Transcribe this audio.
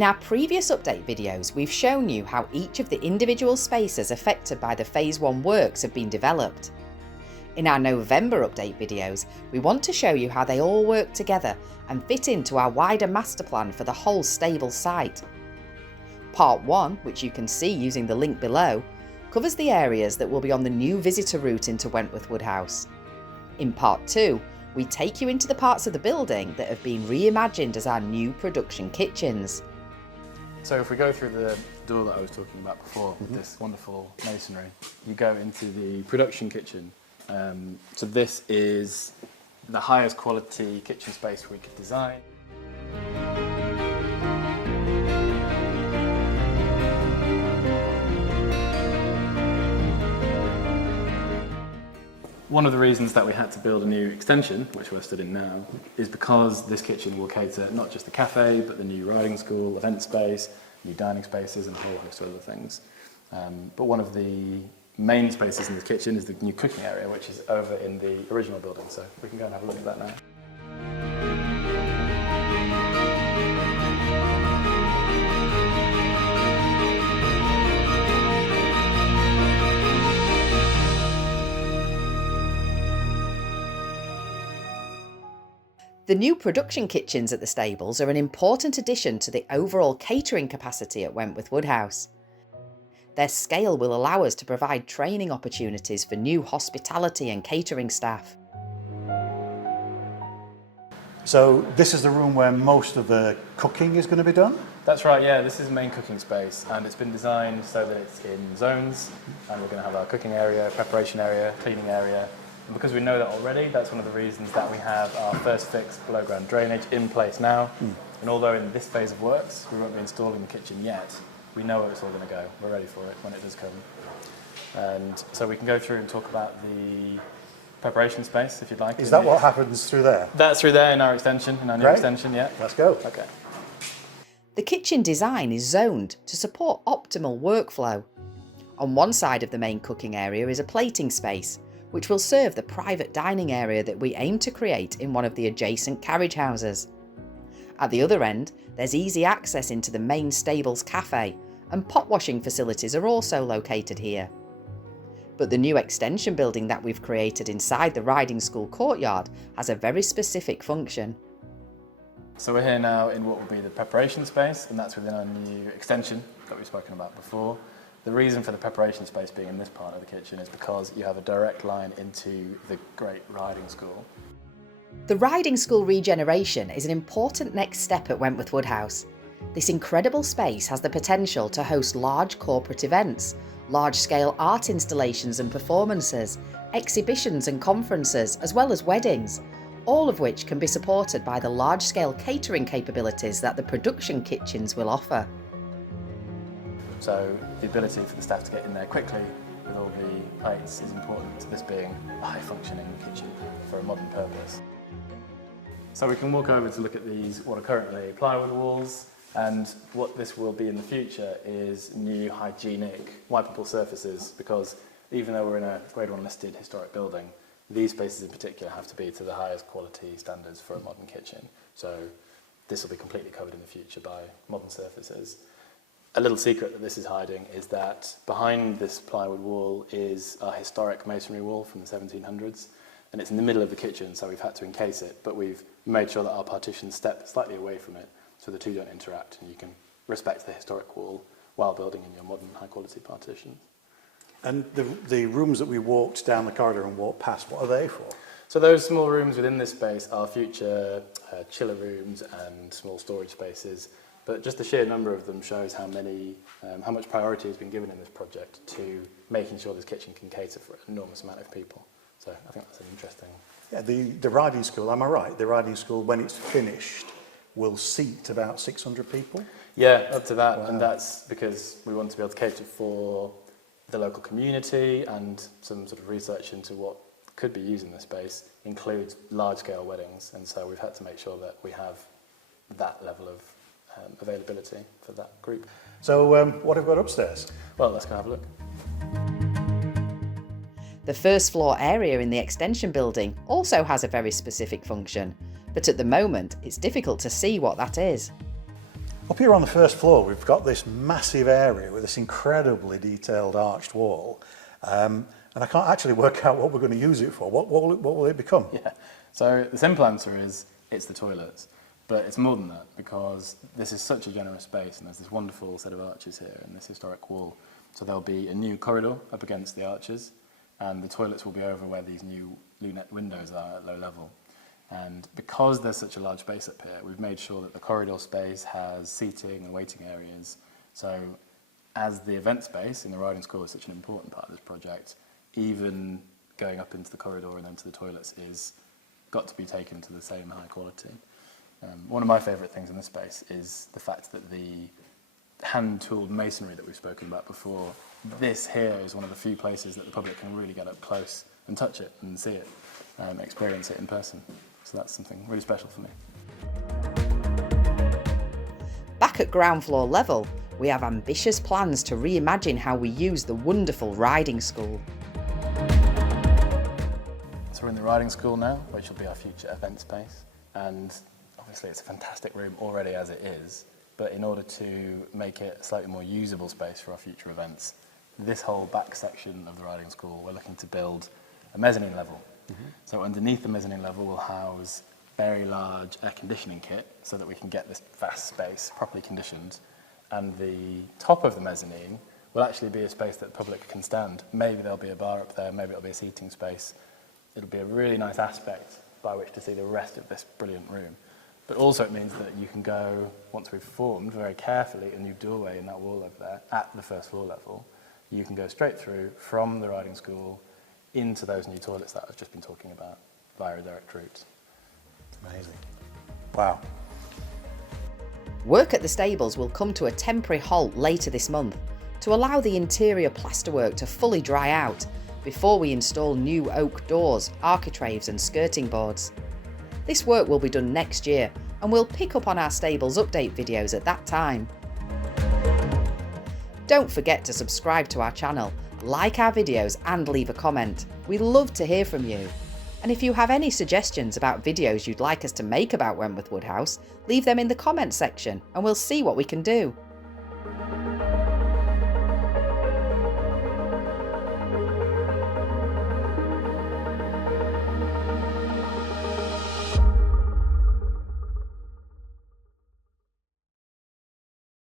In our previous update videos, we've shown you how each of the individual spaces affected by the Phase 1 works have been developed. In our November update videos, we want to show you how they all work together and fit into our wider master plan for the whole stable site. Part 1, which you can see using the link below, covers the areas that will be on the new visitor route into Wentworth Woodhouse. In Part 2, we take you into the parts of the building that have been reimagined as our new production kitchens. So if we go through the door that I was talking about before with this wonderful masonry, you go into the production kitchen. So this is the highest quality kitchen space we could design. One of the reasons that we had to build a new extension, which we're stood in now, is because this kitchen will cater not just the cafe, but the new riding school, event space, new dining spaces, and a whole host of other things. But one of the main spaces in this kitchen is the new cooking area, which is over in the original building. So we can go and have a look at that now. The new production kitchens at the stables are an important addition to the overall catering capacity at Wentworth Woodhouse. Their scale will allow us to provide training opportunities for new hospitality and catering staff. So this is the room where most of the cooking is going to be done? That's right, yeah, this is the main cooking space, and it's been designed so that it's in zones, and we're going to have our cooking area, preparation area, cleaning area. And because we know that already, that's one of the reasons that we have our first fix below ground drainage in place now. And although in this phase of works we won't be installing the kitchen yet, we know where it's all going to go. We're ready for it when it does come. And so we can go through and talk about the preparation space if you'd like. Is that what happens through there? That's through there in our extension, in our new extension, yeah. Let's go. Okay. The kitchen design is zoned to support optimal workflow. On one side of the main cooking area is a plating space, which will serve the private dining area that we aim to create in one of the adjacent carriage houses. At the other end, there's easy access into the main stables cafe, and pot washing facilities are also located here. But the new extension building that we've created inside the riding school courtyard has a very specific function. So we're here now in what will be the preparation space, and that's within our new extension that we've spoken about before. The reason for the preparation space being in this part of the kitchen is because you have a direct line into the great riding school. The riding school regeneration is an important next step at Wentworth Woodhouse. This incredible space has the potential to host large corporate events, large-scale art installations and performances, exhibitions and conferences, as well as weddings, all of which can be supported by the large-scale catering capabilities that the production kitchens will offer. So the ability for the staff to get in there quickly with all the plates is important to this being a high-functioning kitchen for a modern purpose. So we can walk over to look at these, what are currently plywood walls, and what this will be in the future is new hygienic wipeable surfaces, because even though we're in a Grade 1 listed historic building, these spaces in particular have to be to the highest quality standards for a modern kitchen. So this will be completely covered in the future by modern surfaces. A little secret that this is hiding is that behind this plywood wall is a historic masonry wall from the 1700s, and it's in the middle of the kitchen, so we've had to encase it, but we've made sure that our partitions step slightly away from it so the two don't interact, and you can respect the historic wall while building in your modern high-quality partitions. And the rooms that we walked down the corridor and walked past, what are they for? So those small rooms within this space are future chiller rooms and small storage spaces. But just the sheer number of them shows how much priority has been given in this project to making sure this kitchen can cater for an enormous amount of people. So I think that's an interesting... Yeah, the riding school, am I right? The riding school, when it's finished, will seat about 600 people? Yeah, up to that. Wow. And that's because we want to be able to cater for the local community, and some sort of research into what could be used in this space includes large-scale weddings. And so we've had to make sure that we have that level of availability for that group. So what have we got upstairs? Well, let's go have a look. The first floor area in the extension building also has a very specific function, but at the moment it's difficult to see what that is. Up here on the first floor, we've got this massive area with this incredibly detailed arched wall. And I can't actually work out what we're going to use it for. What will it become? Yeah. So the simple answer is it's the toilets. But it's more than that, because this is such a generous space and there's this wonderful set of arches here and this historic wall. So there'll be a new corridor up against the arches, and the toilets will be over where these new lunette windows are at low level. And because there's such a large space up here, we've made sure that the corridor space has seating and waiting areas. So as the event space in the riding school is such an important part of this project, even going up into the corridor and then to the toilets is got to be taken to the same high quality. One of my favourite things in this space is the fact that the hand-tooled masonry that we've spoken about before, this here is one of the few places that the public can really get up close and touch it and see it, experience it in person. So that's something really special for me. Back at ground floor level, we have ambitious plans to reimagine how we use the wonderful riding school. So we're in the riding school now, which will be our future event space, and obviously it's a fantastic room already as it is, but in order to make it a slightly more usable space for our future events, this whole back section of the riding school, we're looking to build a mezzanine level. So underneath the mezzanine level we'll house a very large air conditioning kit so that we can get this vast space properly conditioned, and the top of the mezzanine will actually be a space that the public can stand. Maybe there'll be a bar up there, maybe it'll be a seating space. It'll be a really nice aspect by which to see the rest of this brilliant room. But also it means that you can go, once we've formed very carefully a new doorway in that wall over there at the first floor level, you can go straight through from the riding school into those new toilets that I've just been talking about via a direct route. It's amazing. Wow. Work at the stables will come to a temporary halt later this month to allow the interior plasterwork to fully dry out before we install new oak doors, architraves and skirting boards. This work will be done next year, and we'll pick up on our stables update videos at that time. Don't forget to subscribe to our channel, like our videos and leave a comment. We love to hear from you. And if you have any suggestions about videos you'd like us to make about Wentworth Woodhouse, leave them in the comments section and we'll see what we can do.